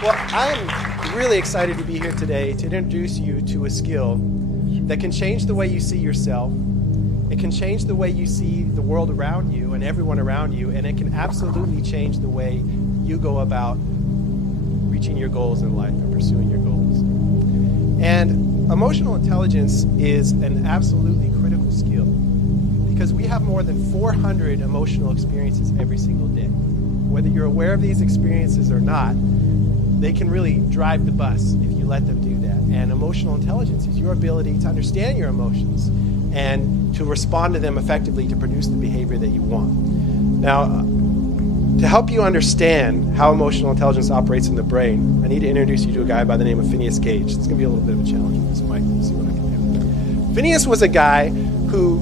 Well, I'm really excited to be here today to introduce you to a skill that can change the way you see yourself. It can change the way you see the world around you and everyone around you, and it can absolutely change the way you go about reaching your goals in life and pursuing your goals. And emotional intelligence is an absolutely critical skill because we have more than 400 emotional experiences every single day. Whether you're aware of these experiences or not, they can really drive the bus if you let them do that. And emotional intelligence is your ability to understand your emotions and to respond to them effectively to produce the behavior that you want. Now, to help you understand how emotional intelligence operates in the brain, I need to introduce you to a guy by the name of Phineas Gage. It's going to be a little bit of a challenge with this mic. We'll see what I can do. Phineas was a guy who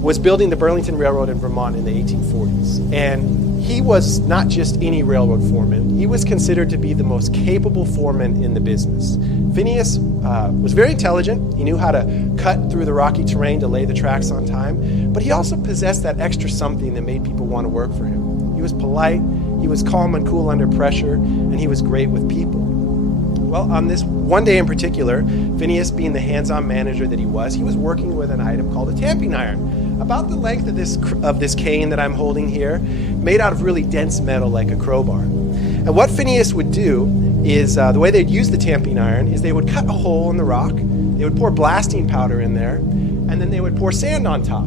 was building the Burlington Railroad in Vermont in the 1840s. And he was not just any railroad foreman. He was considered to be the most capable foreman in the business. Phineas was very intelligent. He knew how to cut through the rocky terrain to lay the tracks on time. But he also possessed that extra something that made people want to work for him. He was polite, he was calm and cool under pressure, and he was great with people. Well, on this one day in particular, Phineas, being the hands-on manager that he was working with an item called a tamping iron, about the length of this cane that I'm holding here, made out of really dense metal like a crowbar. And what Phineas would do is, the way they'd use the tamping iron is they would cut a hole in the rock, they would pour blasting powder in there, and then they would pour sand on top.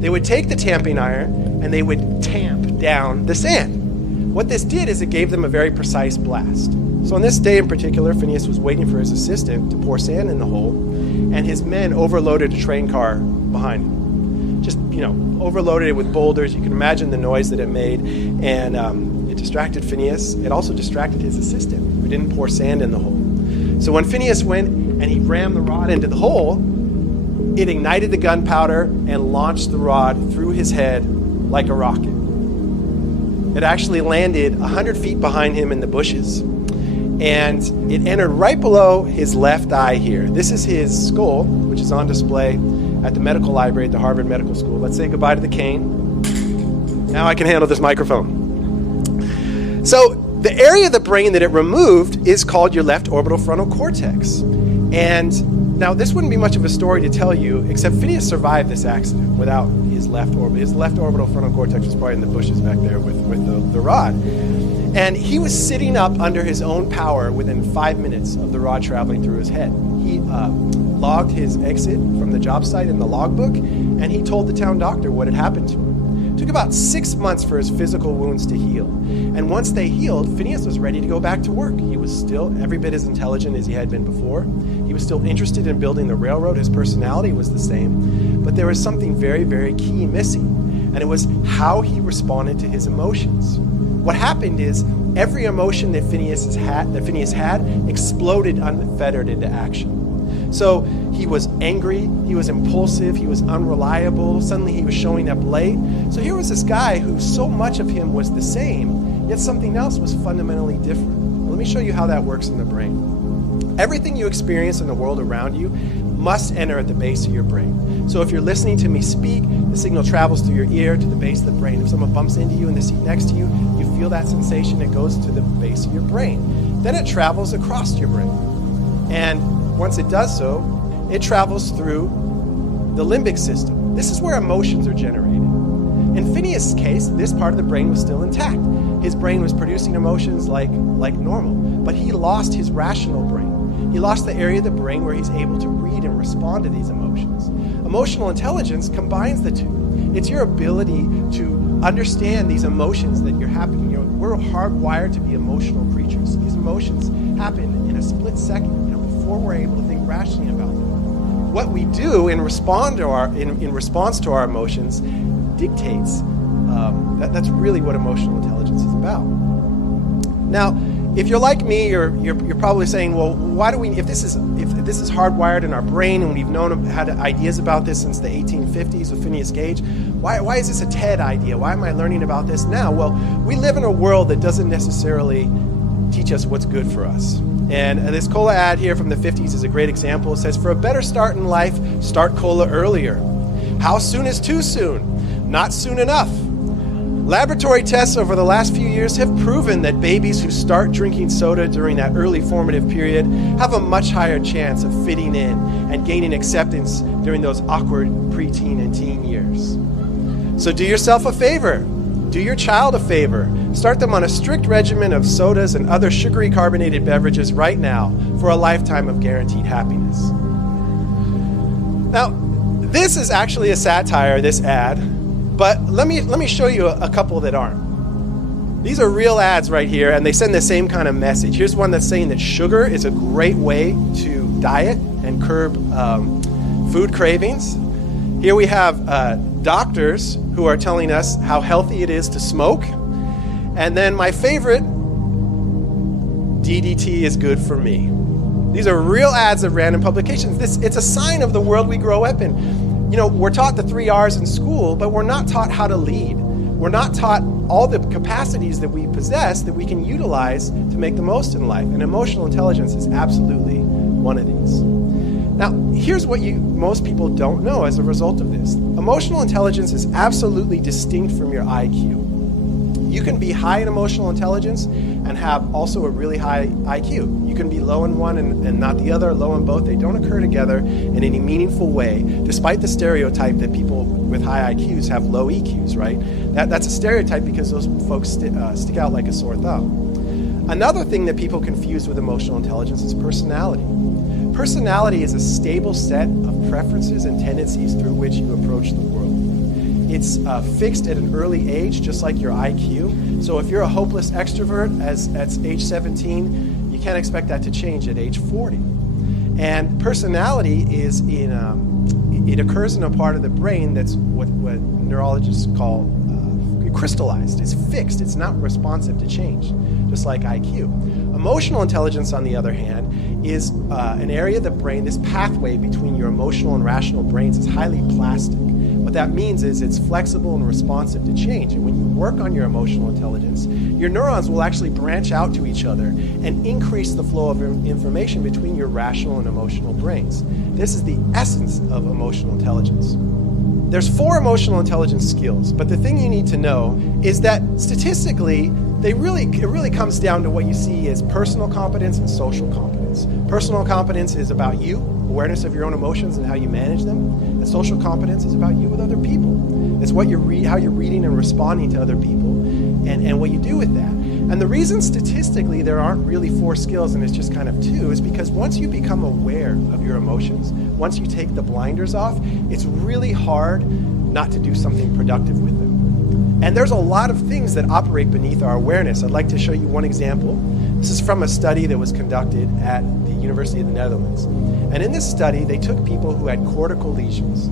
They would take the tamping iron and they would tamp down the sand. What this did is it gave them a very precise blast. So on this day in particular, Phineas was waiting for his assistant to pour sand in the hole, and his men overloaded a train car behind him. Just, overloaded it with boulders. You can imagine the noise that it made, and it distracted Phineas. It also distracted his assistant, who didn't pour sand in the hole. So when Phineas went and he rammed the rod into the hole, it ignited the gunpowder and launched the rod through his head like a rocket. It actually landed 100 feet behind him in the bushes, and it entered right below his left eye here. This is his skull, which is on display at the medical library at the Harvard Medical School. Let's say goodbye to the cane. Now I can handle this microphone. So the area of the brain that it removed is called your left orbital frontal cortex. And now this wouldn't be much of a story to tell you, except Phineas survived this accident without his left orbital. His left orbital frontal cortex was probably in the bushes back there with the rod. And he was sitting up under his own power within 5 minutes of the rod traveling through his head. He logged his exit from the job site in the logbook, and he told the town doctor what had happened to him. It took about 6 months for his physical wounds to heal. And once they healed, Phineas was ready to go back to work. He was still every bit as intelligent as he had been before. He was still interested in building the railroad. His personality was the same. But there was something very, very key missing, and it was how he responded to his emotions. What happened is every emotion that Phineas had exploded unfettered into action. So he was angry, he was impulsive, he was unreliable, suddenly he was showing up late. So here was this guy who so much of him was the same, yet something else was fundamentally different. Well, let me show you how that works in the brain. Everything you experience in the world around you must enter at the base of your brain. So if you're listening to me speak, the signal travels through your ear to the base of the brain. If someone bumps into you in the seat next to you, you feel that sensation, it goes to the base of your brain. Then it travels across your brain. And once it does so, it travels through the limbic system. This is where emotions are generated. In Phineas' case, this part of the brain was still intact. His brain was producing emotions like normal, but he lost his rational brain. He lost the area of the brain where he's able to read and respond to these emotions. Emotional intelligence combines the two. It's your ability to understand these emotions that you're happening. We're hardwired to be emotional creatures. These emotions happen in a split second, before we're able to think rationally about them. What we do in response to our emotions dictates. That's really what emotional intelligence is about. Now, if you're like me, you're probably saying, well, why do we? If this is hardwired in our brain, and we've had ideas about this since the 1850s with Phineas Gage, why is this a TED idea? Why am I learning about this now? Well, we live in a world that doesn't necessarily teach us what's good for us. And this cola ad here from the 50s is a great example. It says, for a better start in life, start cola earlier. How soon is too soon? Not soon enough. Laboratory tests over the last few years have proven that babies who start drinking soda during that early formative period have a much higher chance of fitting in and gaining acceptance during those awkward preteen and teen years. So do yourself a favor. Do your child a favor. Start them on a strict regimen of sodas and other sugary carbonated beverages right now for a lifetime of guaranteed happiness. Now, this is actually a satire, this ad, but let me show you a couple that aren't. These are real ads right here, and they send the same kind of message. Here's one that's saying that sugar is a great way to diet and curb food cravings. Here we have doctors who are telling us how healthy it is to smoke. And then my favorite, DDT is good for me. These are real ads of random publications. It's a sign of the world we grow up in. You know, we're taught the 3 R's in school, but we're not taught how to lead. We're not taught all the capacities that we possess that we can utilize to make the most in life. And emotional intelligence is absolutely one of these. Now, here's what most people don't know as a result of this. Emotional intelligence is absolutely distinct from your IQ. You can be high in emotional intelligence and have also a really high IQ. You can be low in one and not the other, low in both. They don't occur together in any meaningful way, despite the stereotype that people with high IQs have low EQs, right? That's a stereotype because those folks stick out like a sore thumb. Another thing that people confuse with emotional intelligence is personality. Personality is a stable set of preferences and tendencies through which you approach the world. It's fixed at an early age, just like your IQ. So if you're a hopeless extrovert at age 17, you can't expect that to change at age 40. And personality is it occurs in a part of the brain that's what neurologists call crystallized. It's fixed. It's not responsive to change, just like IQ. Emotional intelligence, on the other hand, is an area of the brain, this pathway between your emotional and rational brains is highly plastic. What that means is it's flexible and responsive to change. And when you work on your emotional intelligence, your neurons will actually branch out to each other and increase the flow of information between your rational and emotional brains. This is the essence of emotional intelligence. There's 4 emotional intelligence skills, but the thing you need to know is that statistically, it really comes down to what you see as personal competence and social competence. Personal competence is about you, awareness of your own emotions and how you manage them. And social competence is about you with other people. It's what how you're reading and responding to other people and what you do with that. And the reason statistically there aren't really 4 skills and it's just kind of 2 is because once you become aware of your emotions, once you take the blinders off, it's really hard not to do something productive with them. And there's a lot of things that operate beneath our awareness. I'd like to show you one example. This is from a study that was conducted at the University of the Netherlands. And in this study, they took people who had cortical lesions.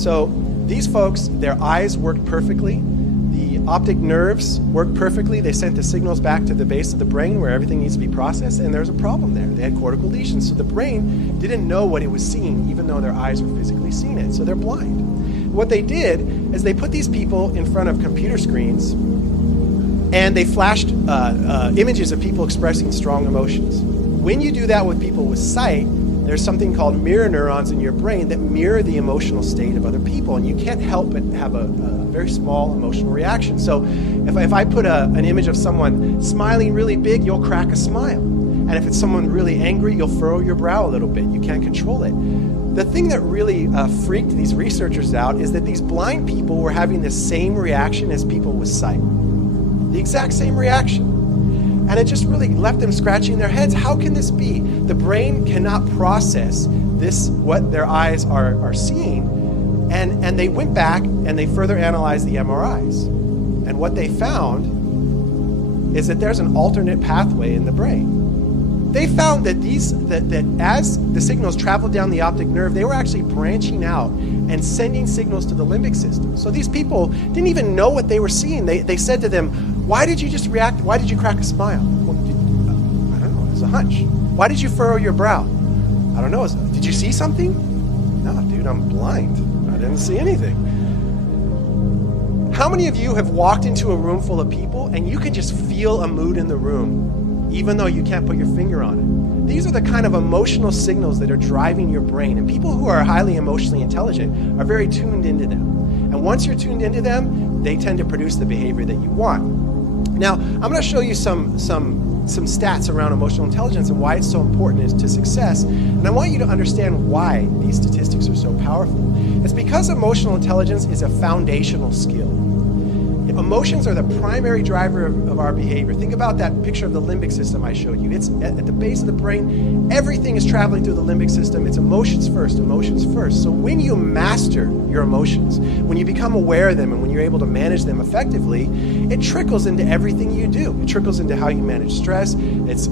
So these folks, their eyes worked perfectly. The optic nerves worked perfectly. They sent the signals back to the base of the brain where everything needs to be processed, and there's a problem there. They had cortical lesions, so the brain didn't know what it was seeing, even though their eyes were physically seeing it, so they're blind. What they did is they put these people in front of computer screens, and they flashed images of people expressing strong emotions. When you do that with people with sight, there's something called mirror neurons in your brain that mirror the emotional state of other people, and you can't help but have a very small emotional reaction. So if I put an image of someone smiling really big, you'll crack a smile. And if it's someone really angry, you'll furrow your brow a little bit. You can't control it. The thing that really freaked these researchers out is that these blind people were having the same reaction as people with sight. The exact same reaction. And it just really left them scratching their heads. How can this be? The brain cannot process this, what their eyes are seeing. And they went back and they further analyzed the MRIs. And what they found is that there's an alternate pathway in the brain. They found that that as the signals traveled down the optic nerve, they were actually branching out and sending signals to the limbic system. So these people didn't even know what they were seeing. They said to them, "Why did you just react? Why did you crack a smile?" Well, I don't know. It was a hunch. "Why did you furrow your brow?" "I don't know. Did you see something?" "No, dude, I'm blind. I didn't see anything." How many of you have walked into a room full of people and you can just feel a mood in the room, even though you can't put your finger on it? These are the kind of emotional signals that are driving your brain. And people who are highly emotionally intelligent are very tuned into them. And once you're tuned into them, they tend to produce the behavior that you want. Now, I'm going to show you some stats around emotional intelligence and why it's so important to success. And I want you to understand why these statistics are so powerful. It's because emotional intelligence is a foundational skill. Emotions are the primary driver of our behavior. Think about that picture of the limbic system I showed you. It's at the base of the brain. Everything is traveling through the limbic system. It's emotions first, emotions first. So when you master your emotions, when you become aware of them and when you're able to manage them effectively, it trickles into everything you do. It trickles into how you manage stress. It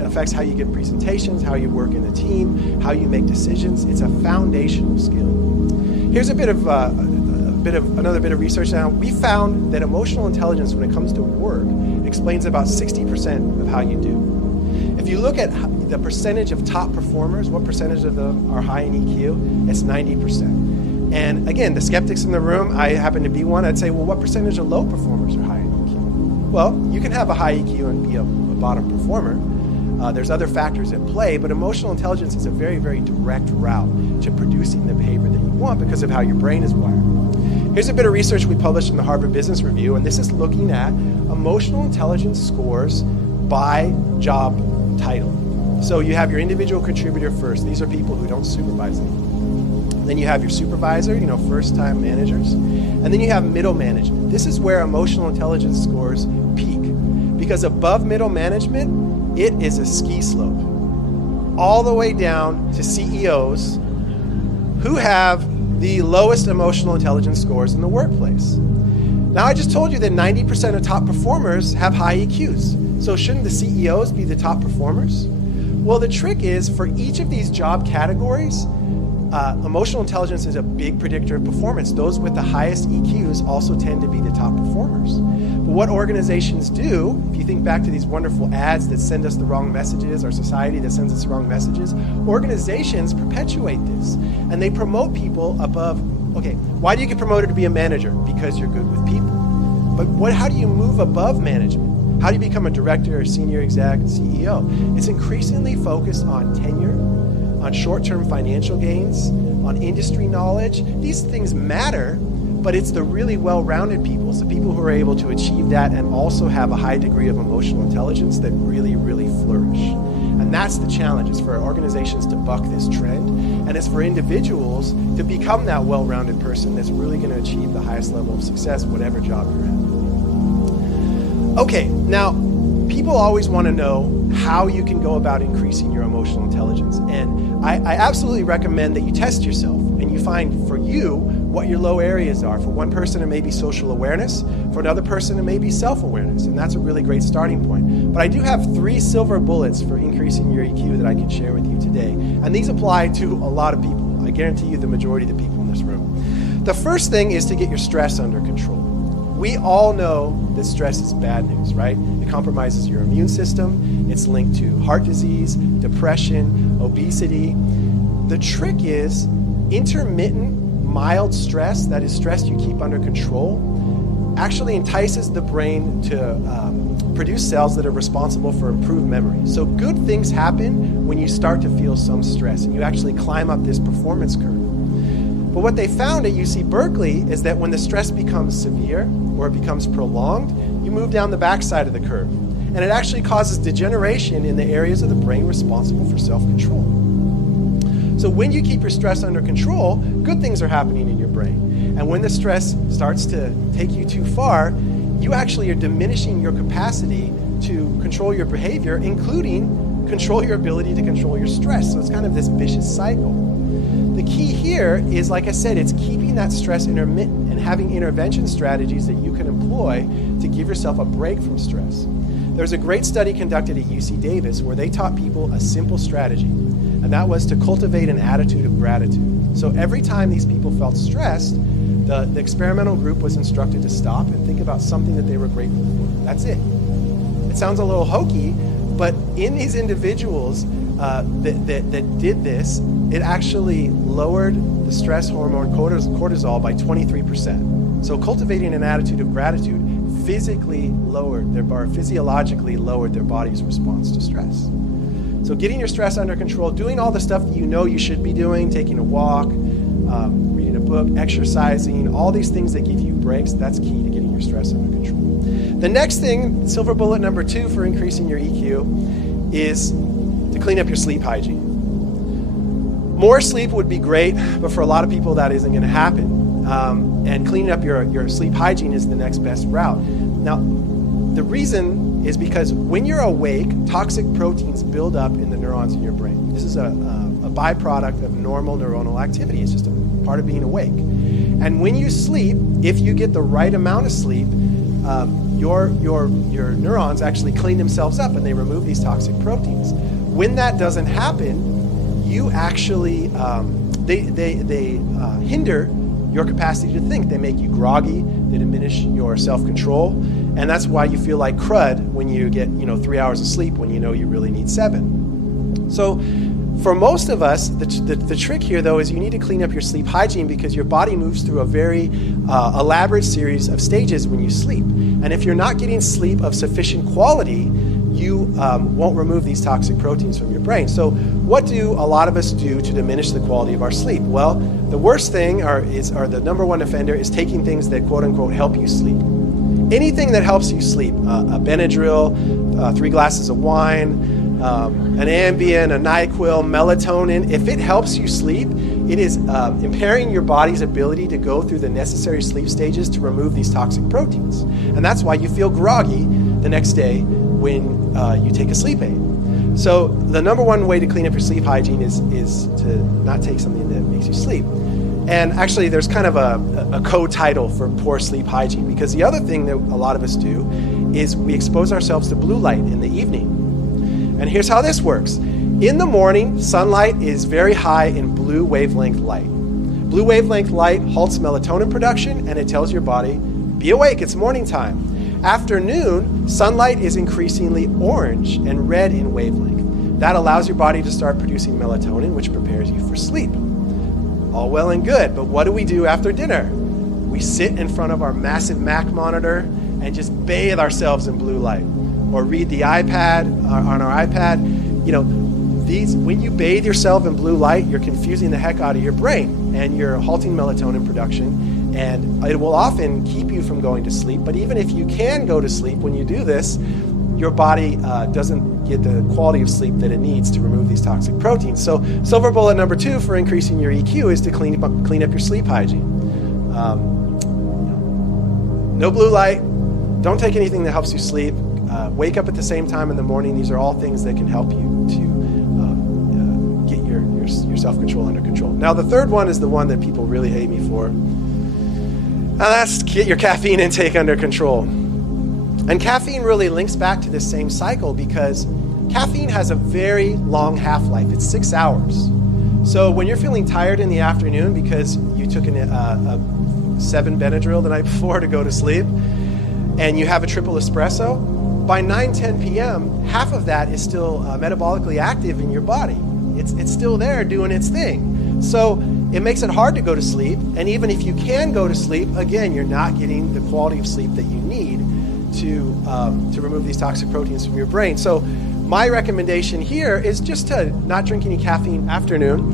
affects how you give presentations, how you work in a team, how you make decisions. It's a foundational skill. Here's another bit of research now. We found that emotional intelligence, when it comes to work, explains about 60% of how you do. If you look at the percentage of top performers, what percentage of them are high in EQ? It's 90%. And again, the skeptics in the room, I happen to be one, I'd say, well, what percentage of low performers are high in EQ? Well, you can have a high EQ and be a bottom performer. There's other factors at play, but emotional intelligence is a very, very direct route to producing the behavior that you want because of how your brain is wired. Here's a bit of research we published in the Harvard Business Review, and this is looking at emotional intelligence scores by job title. So you have your individual contributor first. These are people who don't supervise anyone. Then you have your supervisor, first-time managers. And then you have middle management. This is where emotional intelligence scores peak. Because above middle management, it is a ski slope. All the way down to CEOs who have the lowest emotional intelligence scores in the workplace. Now, I just told you that 90% of top performers have high EQs. So shouldn't the CEOs be the top performers? Well, the trick is for each of these job categories, emotional intelligence is a big predictor of performance. Those with the highest EQs also tend to be the top performers. But what organizations do, if you think back to these wonderful ads that send us the wrong messages, our society that sends us the wrong messages, organizations perpetuate this. And they promote people above, okay, why do you get promoted to be a manager? Because you're good with people. But how do you move above management? How do you become a director, a senior exec, CEO? It's increasingly focused on tenure, on short-term financial gains, on industry knowledge. These things matter, but it's the really well-rounded people, it's the people who are able to achieve that and also have a high degree of emotional intelligence that really, really flourish. And that's the challenge, is for organizations to buck this trend, and it's for individuals to become that well-rounded person that's really going to achieve the highest level of success, whatever job you're in. Okay, now, people always want to know how you can go about increasing your emotional intelligence. And I absolutely recommend that you test yourself and you find for you what your low areas are. For one person, it may be social awareness. For another person, it may be self-awareness. And that's a really great starting point. But I do have 3 silver bullets for increasing your EQ that I can share with you today. And these apply to a lot of people. I guarantee you the majority of the people in this room. The first thing is to get your stress under control. We all know that stress is bad news, right? It compromises your immune system. It's linked to heart disease, depression, obesity. The trick is intermittent, mild stress, that is stress you keep under control, actually entices the brain to produce cells that are responsible for improved memory. So good things happen when you start to feel some stress and you actually climb up this performance curve. But what they found at UC Berkeley is that when the stress becomes severe or it becomes prolonged, you move down the backside of the curve. And it actually causes degeneration in the areas of the brain responsible for self-control. So when you keep your stress under control, good things are happening in your brain. And when the stress starts to take you too far, you actually are diminishing your capacity to control your behavior, including control your ability to control your stress. So it's kind of this vicious cycle. The key here is, like I said, it's keeping that stress intermittent and having intervention strategies that you can employ to give yourself a break from stress. There's a great study conducted at UC Davis where they taught people a simple strategy, and that was to cultivate an attitude of gratitude. So every time these people felt stressed, the experimental group was instructed to stop and think about something that they were grateful for. That's it. It sounds a little hokey, but in these individuals that did this, it actually lowered the stress hormone cortisol by 23%. So cultivating an attitude of gratitude physiologically lowered their body's response to stress. So getting your stress under control, doing all the stuff that you know you should be doing, taking a walk, reading a book, exercising, all these things that give you breaks, that's key to getting your stress under control. The next thing, silver bullet number 2 for increasing your EQ, is to clean up your sleep hygiene. More sleep would be great, but for a lot of people that isn't going to happen. And cleaning up your sleep hygiene is the next best route. Now, the reason is because when you're awake, toxic proteins build up in the neurons in your brain. This is a byproduct of normal neuronal activity. It's just a part of being awake. And when you sleep, if you get the right amount of sleep, your neurons actually clean themselves up and they remove these toxic proteins. When that doesn't happen, you actually they hinder your capacity to think. They make you groggy. They diminish your self-control, and that's why you feel like crud when you get 3 hours of sleep when you know you really need 7. So for most of us, the trick here, though, is you need to clean up your sleep hygiene because your body moves through a very elaborate series of stages when you sleep. And if you're not getting sleep of sufficient quality, you won't remove these toxic proteins from your brain. So what do a lot of us do to diminish the quality of our sleep? Well, the worst thing, or the number one offender, is taking things that quote-unquote help you sleep. Anything that helps you sleep, a Benadryl, 3 glasses of wine, an Ambien, a NyQuil, melatonin, if it helps you sleep, it is impairing your body's ability to go through the necessary sleep stages to remove these toxic proteins. And that's why you feel groggy the next day when you take a sleep aid. So the number one way to clean up your sleep hygiene is to not take something that makes you sleep. And actually, there's kind of a co-title for poor sleep hygiene, because the other thing that a lot of us do is we expose ourselves to blue light in the evening. And here's how this works. In the morning, sunlight is very high in blue wavelength light. Blue wavelength light halts melatonin production, and it tells your body, be awake, it's morning time. Afternoon, sunlight is increasingly orange and red in wavelength. That allows your body to start producing melatonin, which prepares you for sleep. All well and good, but what do we do after dinner? We sit in front of our massive Mac monitor and just bathe ourselves in blue light, or read the iPad on our iPad. When you bathe yourself in blue light, you're confusing the heck out of your brain, and you're halting melatonin production, and it will often keep you from going to sleep. But even if you can go to sleep when you do this, your body doesn't get the quality of sleep that it needs to remove these toxic proteins. So silver bullet number 2 for increasing your EQ is to clean up your sleep hygiene. No blue light. Don't take anything that helps you sleep. Wake up at the same time in the morning. These are all things that can help you to get your self-control under control. Now, the third one is the one that people really hate me for. Now, that's get your caffeine intake under control. And caffeine really links back to this same cycle because caffeine has a very long half-life. It's 6 hours. So when you're feeling tired in the afternoon because you took a 7 Benadryl the night before to go to sleep, and you have a triple espresso, by 9-10 p.m., half of that is still metabolically active in your body. It's still there doing its thing. So it makes it hard to go to sleep, and even if you can go to sleep, again, you're not getting the quality of sleep that you need to remove these toxic proteins from your brain. So my recommendation here is just to not drink any caffeine afternoon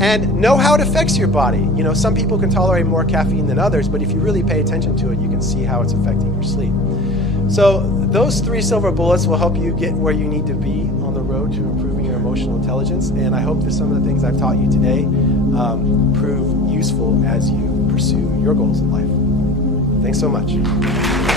and know how it affects your body. Some people can tolerate more caffeine than others, but if you really pay attention to it, you can see how it's affecting your sleep. So those 3 silver bullets will help you get where you need to be on the road to improving your emotional intelligence. And I hope that some of the things I've taught you today prove useful as you pursue your goals in life. Thanks so much.